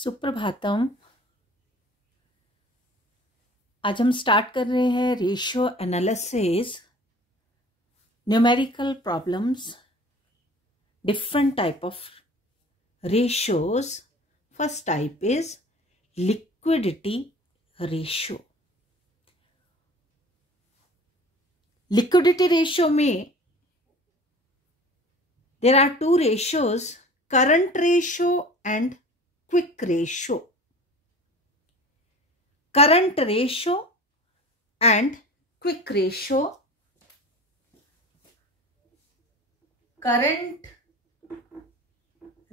सुप्रभातम। आज हम स्टार्ट कर रहे हैं ratio analysis, numerical problems, different type of ratios. First type is liquidity ratio. Liquidity ratio में there are two ratios, current ratio and quick ratio. Current ratio and quick ratio. Current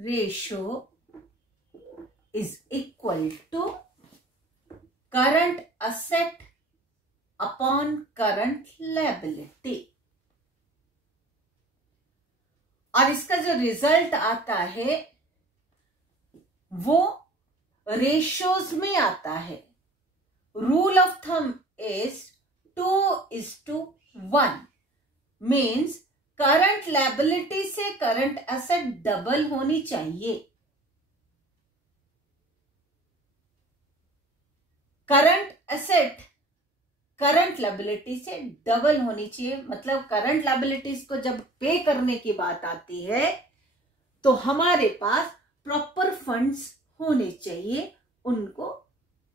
ratio is equal to current asset upon current liability. और इसका जो result आता है वो ratios में आता है। Rule of thumb is 2:1 means current liability से करंट एसेट डबल होनी चाहिए। करंट एसेट करंट लायबिलिटी से डबल होनी चाहिए, मतलब करंट लायबिलिटीज को जब पे करने की बात आती है तो हमारे पास प्रॉपर फंड्स होने चाहिए उनको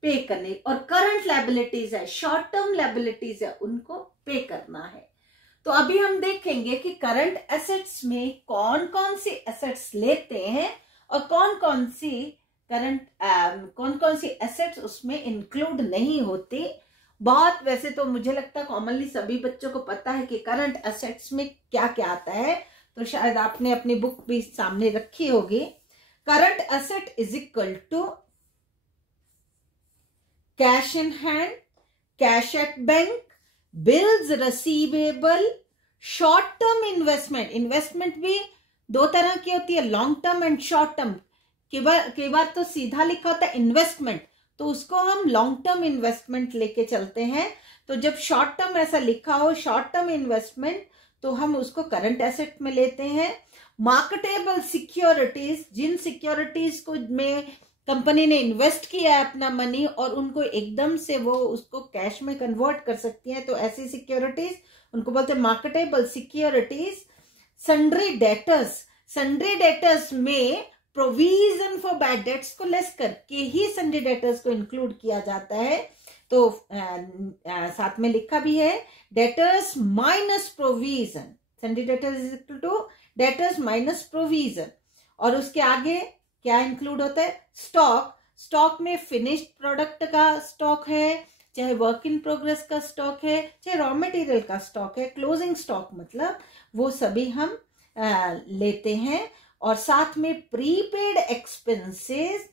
पे करने, और करंट लायबिलिटीज है, शॉर्ट टर्म लायबिलिटीज है, उनको पे करना है। तो अभी हम देखेंगे कि करंट एसेट्स में कौन कौन सी एसेट्स लेते हैं और कौन कौन सी एसेट्स उसमें इंक्लूड नहीं होती। बहुत वैसे तो मुझे लगता है कॉमनली सभी बच्चों को पता है कि करंट एसेट्स में क्या क्या आता है, तो शायद आपने अपनी बुक भी सामने रखी होगी। Current asset is equal to cash in hand, cash at bank, bills receivable, short term investment. Investment भी दो तरह की होती है, long term and short term. कई बार तो सीधा लिखा होता है इन्वेस्टमेंट, तो उसको हम लॉन्ग टर्म इन्वेस्टमेंट लेके चलते हैं। तो जब शॉर्ट टर्म ऐसा लिखा हो शॉर्ट टर्म इन्वेस्टमेंट, तो हम उसको करंट एसेट में लेते हैं। मार्केटेबल सिक्योरिटीज, जिन सिक्योरिटीज को में कंपनी ने इन्वेस्ट किया है अपना मनी और उनको एकदम से वो उसको कैश में कन्वर्ट कर सकती है, तो ऐसी सिक्योरिटीज उनको बोलते हैं marketable securities. Sundry debtors, sundry debtors में प्रोविजन फॉर बैड डेट्स को लेस करके ही सन्ड्री डेटर्स को इंक्लूड किया जाता है। तो साथ में लिखा भी है debtors minus provision, sundry debtors is equal to debtors minus provision. और उसके आगे क्या इंक्लूड होता है? स्टॉक। स्टॉक में फिनिश्ड प्रोडक्ट का स्टॉक है, चाहे वर्क इन प्रोग्रेस का स्टॉक है, चाहे रॉ मटेरियल का स्टॉक है, क्लोजिंग स्टॉक मतलब वो सभी हम लेते हैं। और साथ में prepaid expenses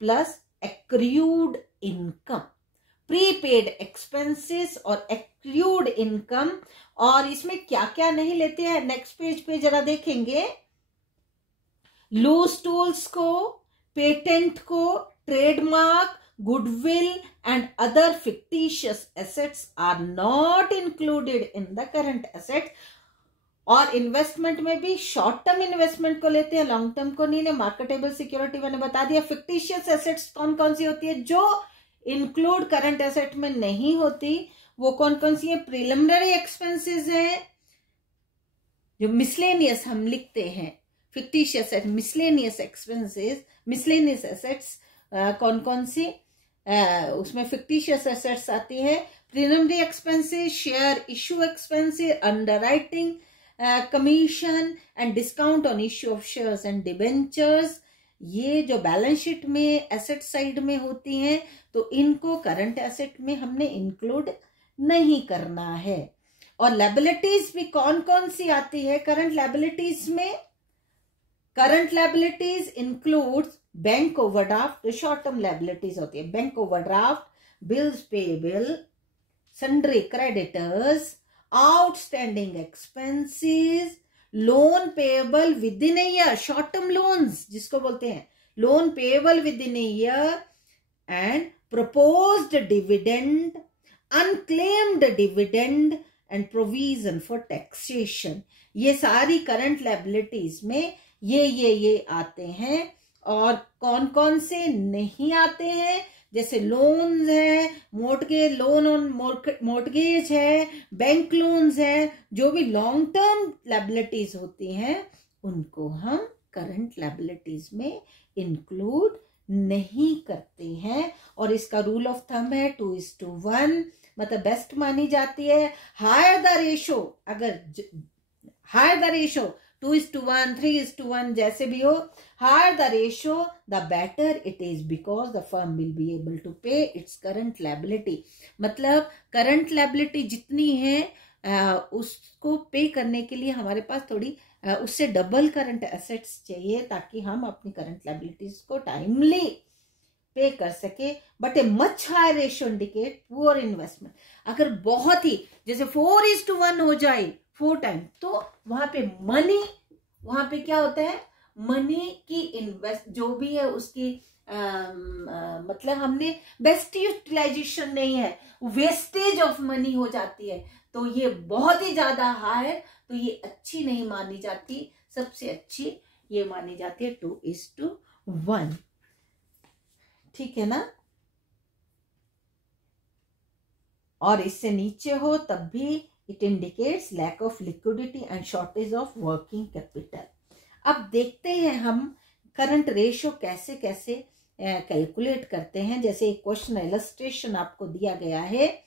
plus accrued income, prepaid expenses और एक्रूड इनकम। और इसमें क्या क्या नहीं लेते हैं नेक्स्ट पेज पे जरा देखेंगे। लूज टूल्स को, पेटेंट को, trademark, goodwill and other fictitious assets are not included in the current asset. और इन्वेस्टमेंट में भी शॉर्ट टर्म इन्वेस्टमेंट को लेते हैं, लॉन्ग टर्म को नहीं। मार्केटेबल सिक्योरिटी मैंने बता दिया। फिक्टिशियस एसेट्स कौन कौन सी होती है जो इंक्लूड करंट एसेट में नहीं होती, वो कौन कौन सी है? प्रिलिमिनरी एक्सपेंसेस है, जो मिसलेनियस हम लिखते हैं। Fictitious miscellaneous expenses, miscellaneous assets कौन कौन सी उसमें फिक्टिशियस एसेट्स आती है? Preliminary expenses, share issue expenses, underwriting, commission and discount on issue of shares and debentures. ये जो बैलेंस शीट में एसेट साइड में होती हैं, तो इनको करंट एसेट में हमने इंक्लूड नहीं करना है। और लायबिलिटीज भी कौन कौन सी आती है करंट लायबिलिटीज में? Current liabilities includes bank overdraft, जो शॉर्ट टर्म लायबिलिटीज होती है, bank overdraft, bills payable, sundry creditors, outstanding expenses, loan payable with in a year, short term loans जिसको बोलते हैं, loan payable with in a year, and proposed dividend, unclaimed dividend and provision for taxation. ये सारी current liabilities में ये आते हैं। और कौन कौन से नहीं आते हैं, जैसे लोन्स है, मोर्टगेज लोन ऑन मोर्टगेज है, बैंक लोन्स है, जो भी लॉन्ग टर्म लायबिलिटीज होती हैं उनको हम करंट लायबिलिटीज में इंक्लूड नहीं करते हैं। और इसका रूल ऑफ थंब है 2:1, मतलब बेस्ट मानी जाती है। हायर द रेशो, अगर हायर द रेशो 2:1, 3:1, जैसे भी हो, higher the ratio the better it is, because the firm will be able to pay its current liability. मतलब करंट लायबिलिटी जितनी है उसको पे करने के लिए हमारे पास थोड़ी उससे डबल करंट एसेट्स चाहिए, ताकि हम अपनी करंट लायबिलिटीज को टाइमली पे कर सके। But a much higher ratio indicate poor investment. अगर बहुत ही जैसे 4:1 हो जाए 4 टाइम, तो वहां पे मनी, वहां पे क्या होता है, मनी की इन्वेस्ट जो भी है उसकी मतलब हमने बेस्ट यूटिलाइजेशन नहीं है, वेस्टेज ऑफ मनी हो जाती है, तो ये बहुत ही ज्यादा हायर, तो ये अच्छी नहीं मानी जाती। सबसे अच्छी ये मानी जाती है 2:1। ठीक है ना। और इससे नीचे हो तब भी it indicates lack of liquidity and shortage of working capital. अब देखते हैं हम करंट रेशियो कैसे कैसे कैलकुलेट करते हैं। जैसे एक क्वेश्चन इलस्ट्रेशन आपको दिया गया है,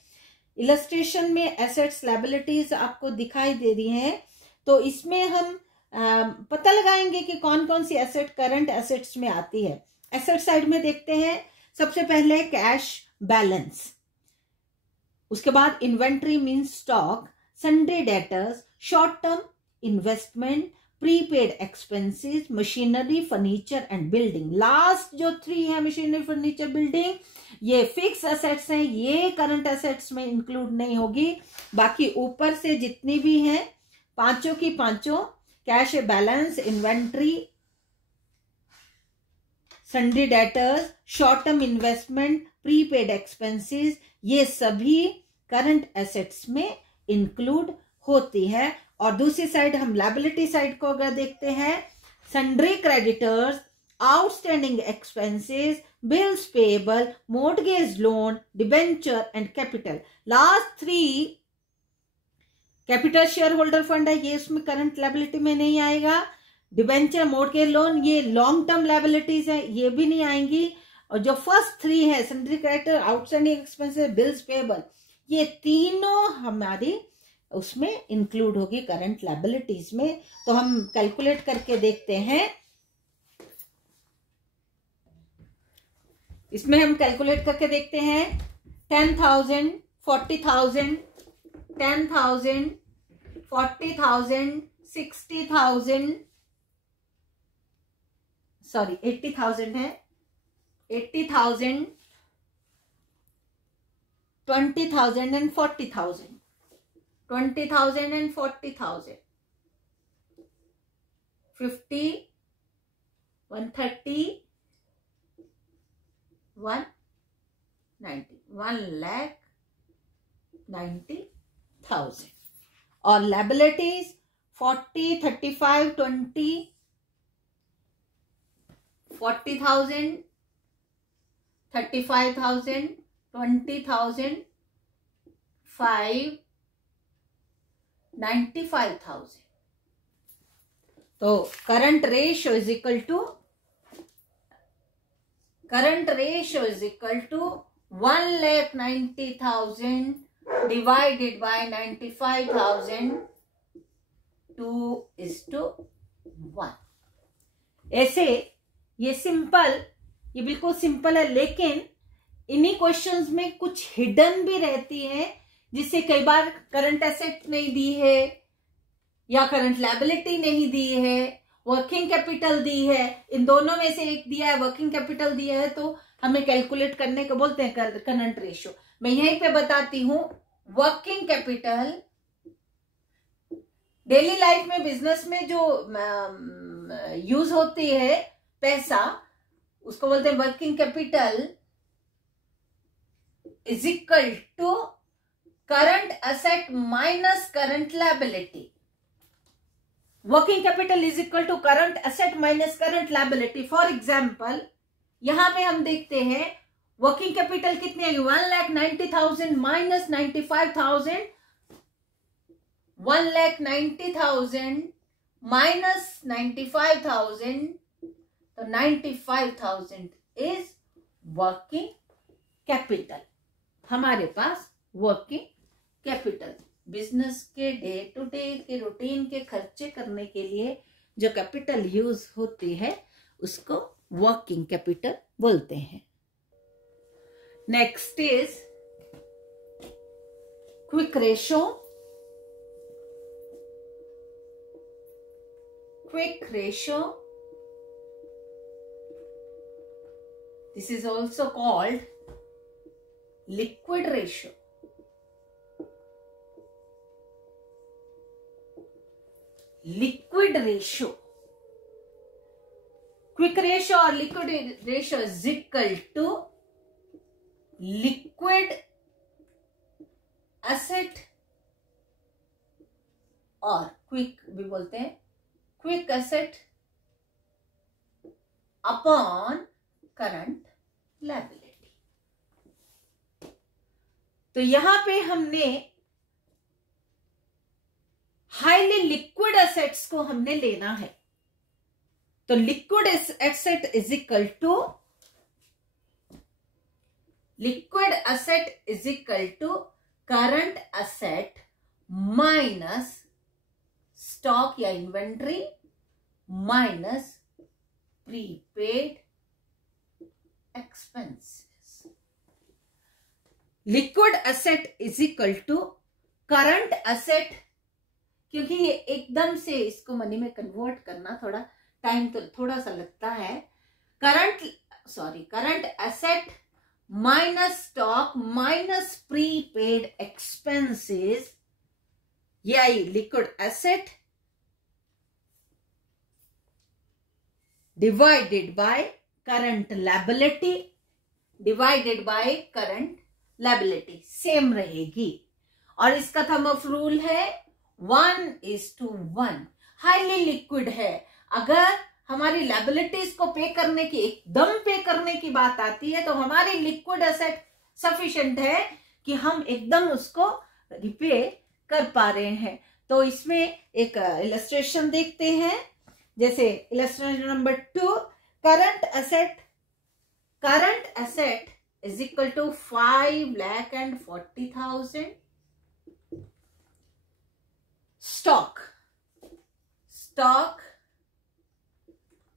इलस्ट्रेशन में एसेट्स लायबिलिटीज आपको दिखाई दे रही हैं, तो इसमें हम पता लगाएंगे कि कौन कौन सी एसेट करंट एसेट्स में आती है। एसेट साइड में देखते हैं, सबसे पहले कैश बैलेंस, उसके बाद inventory means stock, sundry debtors, short term investment, prepaid expenses, machinery, furniture and building. Last जो 3 है मशीनरी, फर्नीचर, बिल्डिंग, ये फिक्स एसेट्स हैं, ये करंट एसेट्स में इंक्लूड नहीं होगी। बाकी ऊपर से जितनी भी हैं पांचों की पांचों, cash balance, inventory, sundry debtors, short term investment, prepaid expenses, ये सभी करंट एसेट्स में इंक्लूड होती है। और दूसरी साइड हम लायबिलिटी साइड को अगर देखते हैं, sundry creditors, outstanding expenses, bills payable, mortgage loan, debenture and capital. Last 3 capital share holder fund है, ये इसमें करंट लायबिलिटी में नहीं आएगा। डिबेंचर, मोर्टगेज लोन, ये लॉन्ग टर्म लायबिलिटीज है, ये भी नहीं आएंगी। और जो फर्स्ट 3 है, sundry creditor, outstanding expenses, bills payable, ये तीनों हमारी उसमें इंक्लूड होगी करंट लायबिलिटीज में। तो हम कैलकुलेट करके देखते हैं, इसमें हम कैलकुलेट करके देखते हैं 10,000, 40,000, 10,000, 40,000, 60,000, सॉरी 80,000 है, 80,000, 20,000 and 40,000, 20,000 and 40,000, 50, 130, 190, 1,90,000। और लायबिलिटीज 40, 35, 20, 40,000, 35,000, 20,000, 5, 95,000। तो current ratio is equal to 1,90,000 divided by 95,000, 2:1। ऐसे ये सिंपल, ये बिल्कुल सिंपल है, लेकिन इन्हीं क्वेश्चंस में कुछ हिडन भी रहती है, जिससे कई बार करंट एसेट नहीं दी है या करंट लायबिलिटी नहीं दी है, वर्किंग कैपिटल दी है, इन दोनों में से एक दिया है, वर्किंग कैपिटल दिया है, तो हमें कैलकुलेट करने को बोलते हैं करंट रेशियो। मैं यहीं पे बताती हूं, वर्किंग कैपिटल डेली लाइफ में, बिजनेस में जो यूज होती है पैसा, उसको बोलते हैं working capital is equal to current asset minus current liability. Working capital is equal to current asset minus current liability. For example यहां पे हम देखते हैं वर्किंग कैपिटल कितनी आएगी, 1,90,000 माइनस 95,000, 1,90,000 माइनस 95,000, तो 95,000 इज वर्किंग कैपिटल। हमारे पास वर्किंग कैपिटल बिजनेस के डे टू डे के रूटीन के खर्चे करने के लिए जो कैपिटल यूज होती है उसको वर्किंग कैपिटल बोलते हैं। Next is quick ratio. Quick ratio, this is also called liquid ratio. Liquid ratio. Quick ratio or liquid ratio is equal to liquid asset और क्विक भी बोलते हैं, quick asset upon current liability. तो यहां पे हमने हाईली लिक्विड एसेट्स को हमने लेना है, तो liquid asset is equal to current asset minus stock या inventory minus prepaid expenses. Liquid asset is equal to current asset, क्योंकि ये एकदम से इसको मनी में कन्वर्ट करना थोड़ा टाइम तो थोड़ा सा लगता है। Current asset minus stock minus prepaid expenses, यही liquid asset divided by current liability divided by current liability same रहेगी। और इसका थंब ऑफ रूल है 1:1। हाईली लिक्विड है, अगर हमारी लायबिलिटीज को पे करने की, एकदम पे करने की बात आती है, तो हमारी लिक्विड एसेट सफिशिएंट है कि हम एकदम उसको रिपे कर पा रहे हैं। तो इसमें एक इलस्ट्रेशन देखते हैं, जैसे illustration number 2, current asset is equal to 5,40,000, stock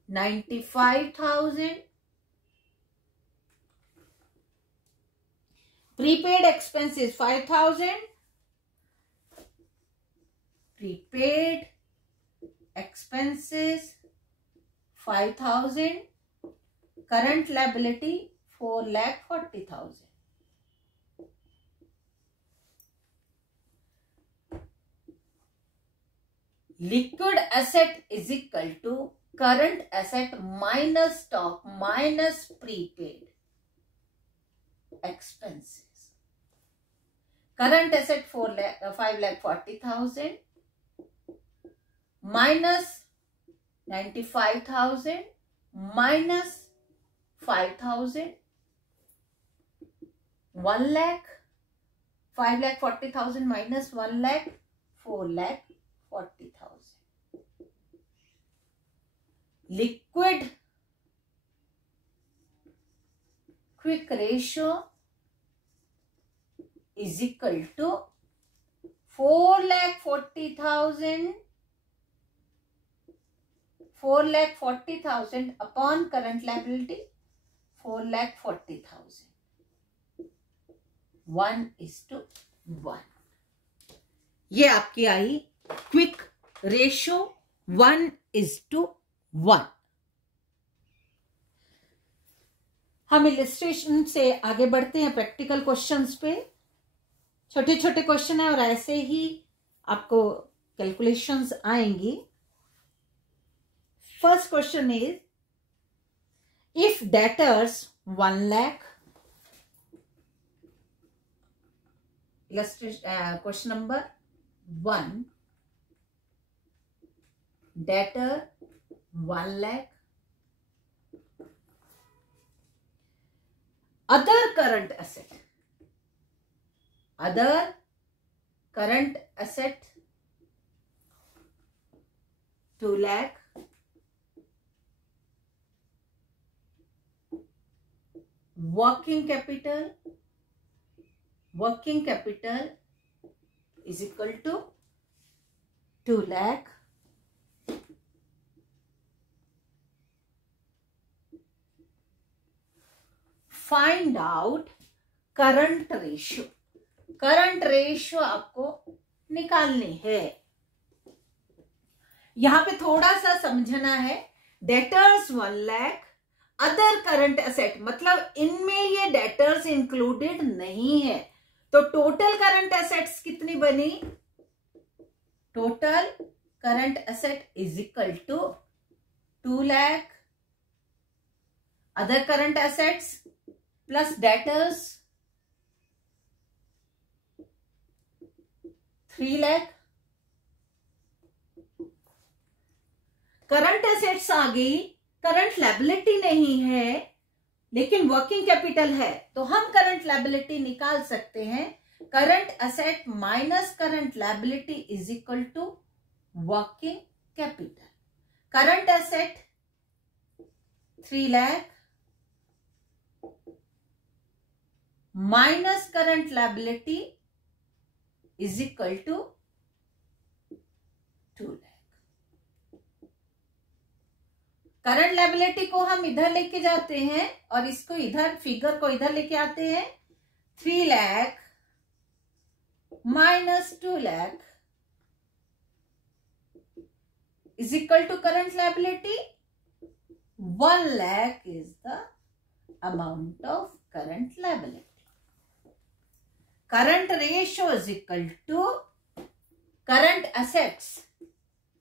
95,000, prepaid expenses 5,000, prepaid expenses 5,000, current liability 4,40,000. Liquid asset is equal to current asset minus stock minus prepaid expenses. Current asset 5,40,000 minus 95,000 minus 5,000, 1 lakh, 5,40,000 minus 1 lakh, 4,40,000. Liquid quick ratio is equal to 4,40,000 upon current liability 4,40,000. 1:1. ये आपकी आई quick ratio 1:1। हम illustration से आगे बढ़ते हैं practical questions पे। छोटे छोटे क्वेश्चन है और ऐसे ही आपको कैलकुलेशंस आएंगी। First question is, if debtors 1 lakh, question number 1, debtor 1 lakh, other current asset 2 lakh, working capital is equal to 2 lakh, find out current ratio आपको निकालनी है। यहां पे थोड़ा सा समझना है। Debtors 1 lakh, other current asset मतलब इनमें ये डेटर्स इंक्लूडेड नहीं है, तो टोटल करंट एसेट्स कितनी बनी? Total current asset is equal to 2 lakh, other current assets plus debtors 3 lakh. Current assets आ गई, करंट लायबिलिटी नहीं है लेकिन वर्किंग कैपिटल है, तो हम करंट लायबिलिटी निकाल सकते हैं। Current asset minus current liability is equal to working capital. Current asset 3 lakh minus current liability is equal to 2 lakh. Current liability को हम इधर लेके जाते हैं और इसको इधर, फिगर को इधर लेके आते हैं। 3 lakh minus 2 lakh is equal to current liability 1 lakh is the amount of current liability. Current ratio is equal to current assets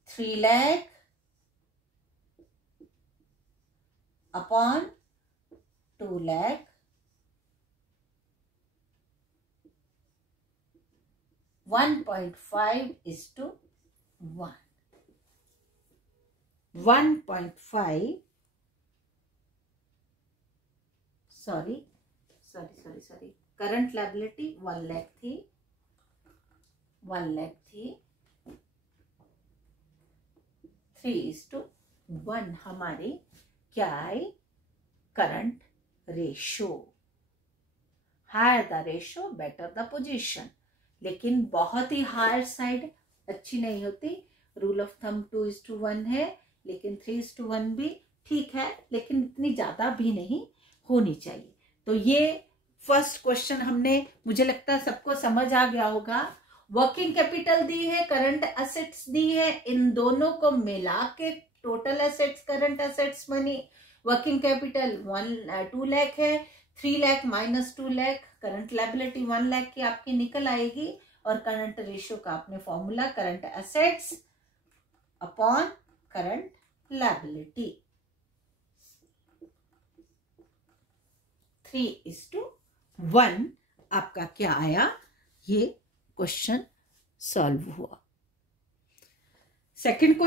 3 lakh upon 2 lakh, (1.5 is to 1). 1.5 sorry current liability 1 lakh थी, 3:1 हमारी क्या है? Current ratio. Higher the ratio better the position, लेकिन बहुत ही higher side अच्छी नहीं होती। Rule of thumb 2:1 है, लेकिन 3:1 भी ठीक है, लेकिन इतनी ज्यादा भी नहीं होनी चाहिए। तो ये फर्स्ट क्वेश्चन हमने, मुझे लगता है सबको समझ आ गया होगा। वर्किंग कैपिटल दी है, करंट एसेट्स दी है, इन दोनों को मिला के टोटल एसेट्स करंट एसेट्स बनी। वर्किंग कैपिटल 2 लाख है, 3 lakh minus 2 lakh, current liability 1 lakh की आपकी निकल आएगी। और करंट रेशियो का आपने formula current assets upon current liability 3:1 आपका क्या आया? ये क्वेश्चन सॉल्व हुआ। सेकंड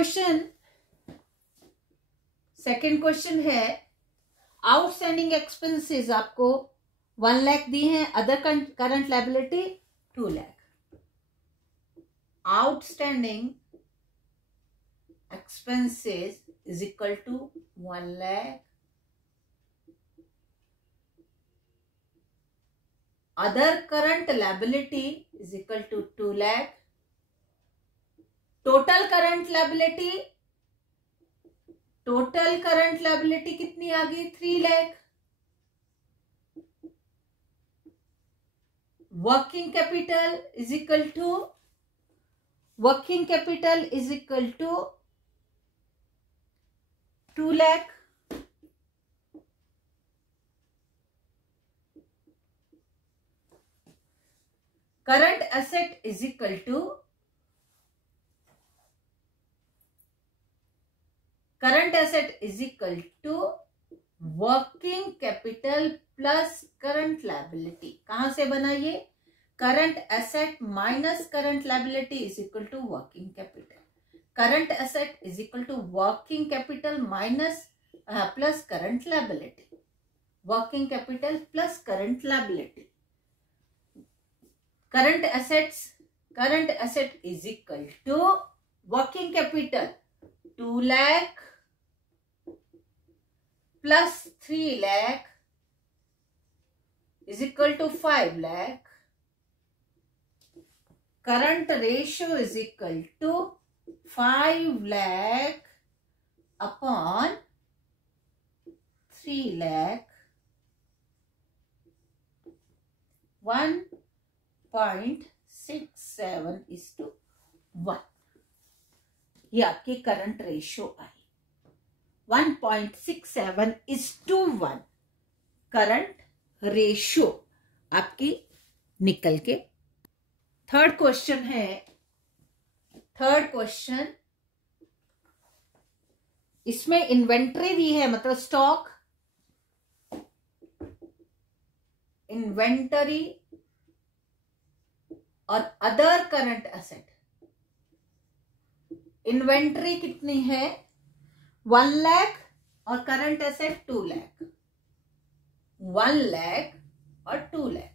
क्वेश्चन है, आउटस्टैंडिंग एक्सपेंसेस आपको 1 लाख दी है, other current liability 2 lakh. Outstanding expenses is equal to 1 lakh, other current liability is equal to 2 lakh. Total current liability कितनी आ गई? 3 lakh. Working capital is equal to 2 lakh. Current asset is equal to working capital plus current liability. कहां से बना ये? Current asset minus current liability is equal to working capital. Current asset is equal to working capital minus plus current liability, working capital plus current liability. Current asset is equal to working capital 2 lakh plus 3 lakh is equal to 5 lakh. Current ratio is equal to 5 lakh upon 3 lakh, 1.67:1. ये आपकी current ratio आई 1.67:1 current ratio आपकी निकल के. Third question है, third question इसमें inventory दी है, मतलब stock, inventory और अदर करंट एसेट. इन्वेंट्री कितनी है 1 lakh और करंट एसेट 2 lakh, 1 lakh और 2 lakh.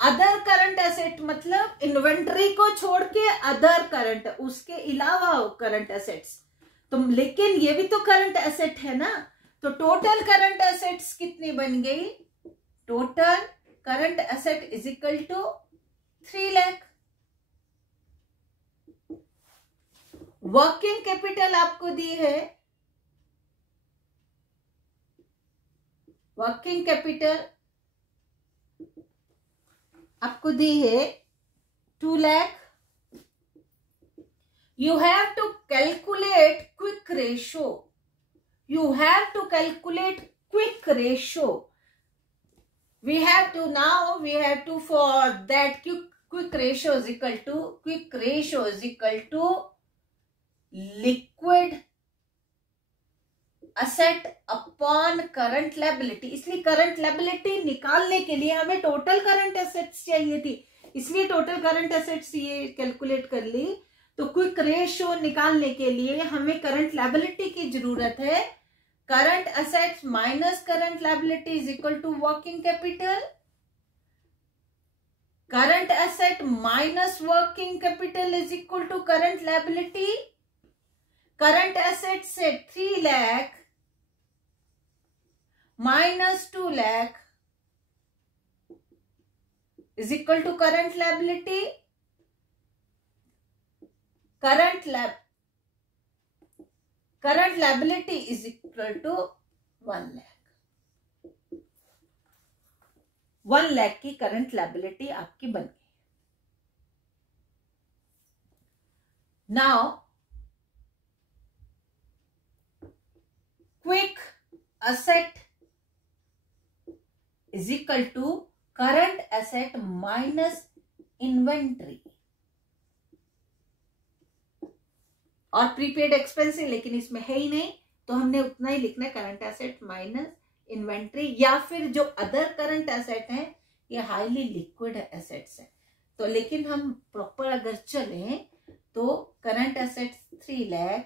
अदर करंट एसेट मतलब इन्वेंट्री को छोड़ के अदर करंट, उसके अलावा करंट एसेट्स. तो लेकिन ये भी तो करंट एसेट है ना, तो टोटल करंट एसेट्स कितनी बन गई, total current asset is equal to 3 lakh. Working capital आपको दी है, वर्किंग कैपिटल आपको दी है 2 lakh. You have to calculate quick ratio. You have to calculate quick ratio. We have to for that quick ratio is equal to liquid asset upon current liability. इसलिए current liability निकालने के लिए हमें total current assets चाहिए थी, इसलिए total current assets ये calculate कर ली. तो क्विक रेशियो निकालने के लिए हमें करंट लायबिलिटी की जरूरत है. Current assets minus current liability is equal to working capital. Current asset minus working capital is equal to current liability. Current asset से 3 lakh minus 2 lakh is equal to current liability. Current liability is equal to 1 lakh. 1 lakh की current liability आपकी बन गई. Now quick asset is equal to current asset minus inventory. और prepaid expense है लेकिन इसमें है ही नहीं, तो हमने उतना ही लिखना है, करंट एसेट माइनस इन्वेंट्री. या फिर जो अदर करंट एसेट है ये हाईली लिक्विड एसेट्स है. तो लेकिन हम प्रॉपर अगर चलें तो current asset 3 lakh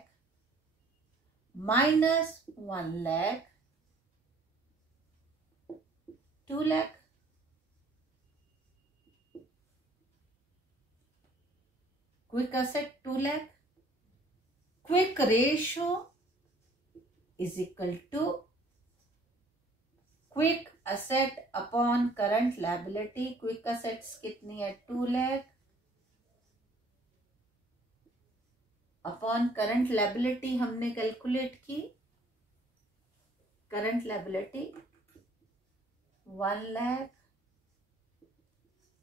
minus 1 lakh 2 lakh. Quick asset 2 lakh. Quick ratio is equal to quick asset upon current liability. Quick assets कितनी है 2 lakh अपॉन करंट लायबिलिटी हमने कैलकुलेट की, करंट लायबिलिटी 1 lakh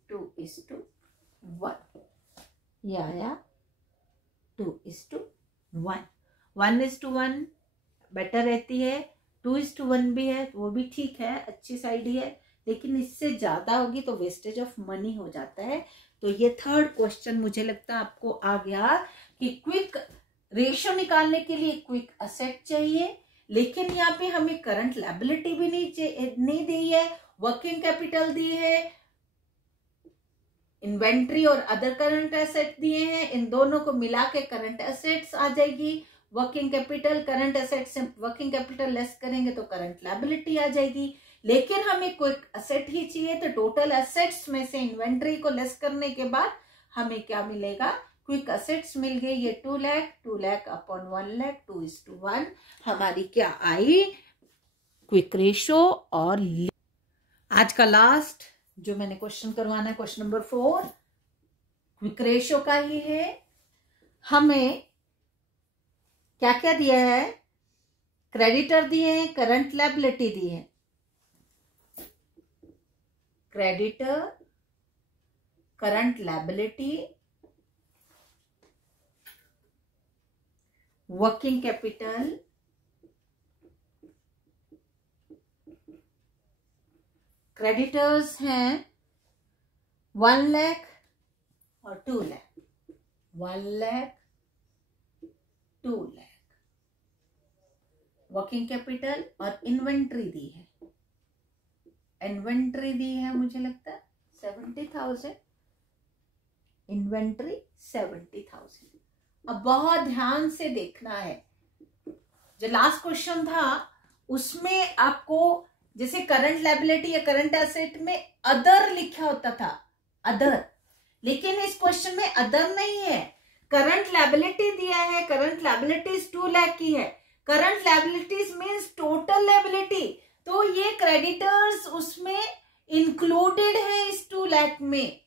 2:1. ये आया 2:1. 1:1 बेटर रहती है, 2:1 भी है वो भी ठीक है, अच्छी साइड ही है, लेकिन इससे ज्यादा होगी तो वेस्टेज ऑफ मनी हो जाता है. तो ये थर्ड क्वेश्चन मुझे लगता है आपको आ गया कि क्विक रेशियो निकालने के लिए क्विक एसेट चाहिए, लेकिन यहाँ पे हमें करंट लायबिलिटी भी नहीं दी है, वर्किंग कैपिटल दी है, इन्वेंट्री और अदर करंट एसेट दिए हैं, इन दोनों को मिला के करंट एसेट्स आ जाएगी। वर्किंग कैपिटल, करंट एसेट से वर्किंग कैपिटल लेस करेंगे तो करंट लायबिलिटी आ जाएगी। लेकिन हमें क्विक एसेट ही चाहिए, तो टोटल एसेट्स में से इन्वेंट्री को लेस करने के बाद हमें क्या मिलेगा, क्विक एसेट्स मिल गई। ये 2 लाख अपॉन 1 लाख, 2:1 हमारी क्या आई, क्विक रेशो। और आज का लास्ट जो मैंने क्वेश्चन करवाना है, क्वेश्चन नंबर 4 क्विक रेशो का ही है। हमें क्या क्या दिया है, क्रेडिटर दिए हैं, करंट लायबिलिटी दी है। Creditor, current liability, working capital, creditors हैं 1 लाख और 2 लाख, 1 लाख 2 लाख। वर्किंग कैपिटल और इन्वेंट्री दी है, इन्वेंट्री दी है मुझे लगता है 70,000, इन्वेंट्री 70,000। अब बहुत ध्यान से देखना है, जो लास्ट क्वेश्चन था उसमें आपको जैसे करंट लायबिलिटी या करंट एसेट में अदर लिखा होता था, अदर, लेकिन इस क्वेश्चन में अदर नहीं है। करंट लायबिलिटी दिया है, करंट लायबिलिटीज 2 लाख की है, current liabilities means total liability, तो ये क्रेडिटर्स उसमें इंक्लूडेड है इस 2 लाख में।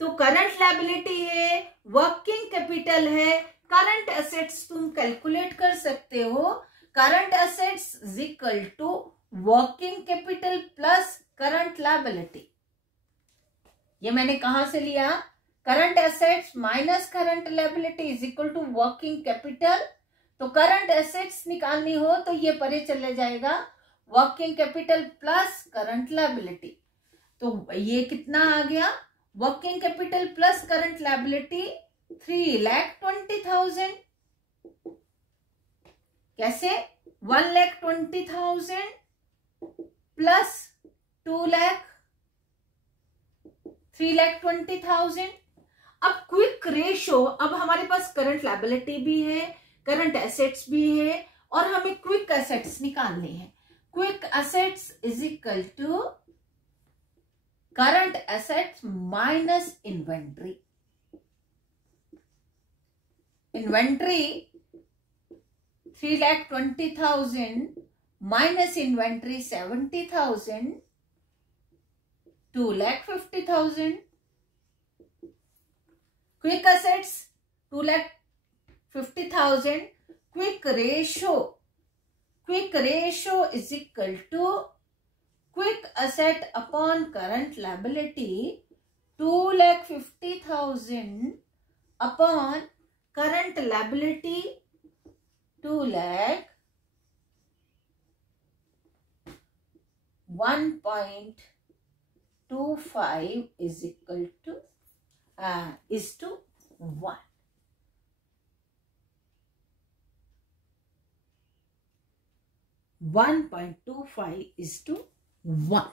तो करंट लायबिलिटी है, वर्किंग कैपिटल है, करंट एसेट्स तुम कैलकुलेट कर सकते हो। Current assets is equal to working capital plus current liability. ये मैंने कहां से लिया, current assets minus current liability is equal to working capital. तो करंट एसेट्स निकालनी हो तो ये परे चले जाएगा, working capital plus current liability. तो ये कितना आ गया, working capital plus current liability 3,20,000। कैसे, 1,20,000 प्लस 2 लाख, 3,20,000। अब क्विक रेशो, अब हमारे पास करंट लायबिलिटी भी है, करंट एसेट्स भी है, और हमें क्विक एसेट्स निकालने हैं। Quick assets is equal to current assets minus inventory. Inventory 3,20,000 minus inventory 70,000, 2,50,000। Quick assets 2,50,000। Quick ratio is equal to quick asset upon current liability 2,50,000 upon current liability 2 lakh 1.25 is equal to 1. 1.25 is to 1.